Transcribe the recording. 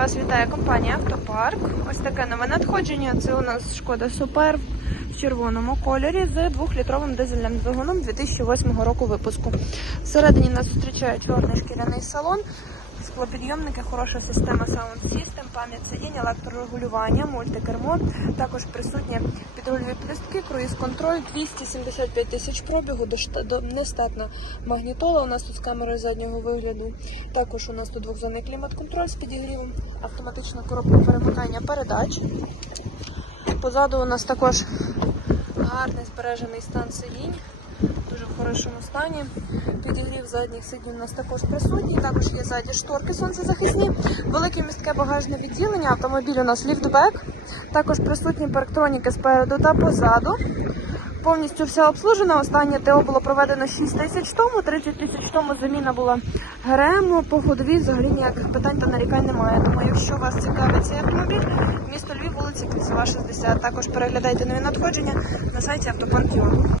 Вас вітає компанія Автопарк. Ось таке нове надходження. Це у нас шкода Супер в червоному кольорі з 2-літровим дизельним двигуном 2008 року випуску. Всередині нас зустрічає чорний шкіряний салон, склопідйомники, хороша система Sound System, пам'ять сидінь, електрорегулювання, мультикермо. Також присутні підрульові плістки, круїз-контроль, 275 тисяч пробігу, до- нештатна магнітола. У нас тут з камерою заднього вигляду. Також у нас тут двохзонний клімат-контроль з підігрівом, автоматична коробка перемикання передач. Позаду у нас також гарний збережений стан сидінь, дуже в хорошому стані. Підігрів задніх сидінь у нас також присутній. Також є ззаді шторки сонцезахисні, велике містке багажне відділення. Автомобіль у нас ліфтбек. Також присутні парктроніки спереду та позаду. Повністю все обслужено. Останнє ТО було проведено 6 тисяч тому, 30 тисяч тому заміна була ГРМ, по ходовій взагалі ніяких питань та нарікань немає. Тому якщо вас цікавить цей автомобіль, місто Львів, вулиця Кільцева, 60. Також переглядайте нові надходження на сайті автопарк.ua.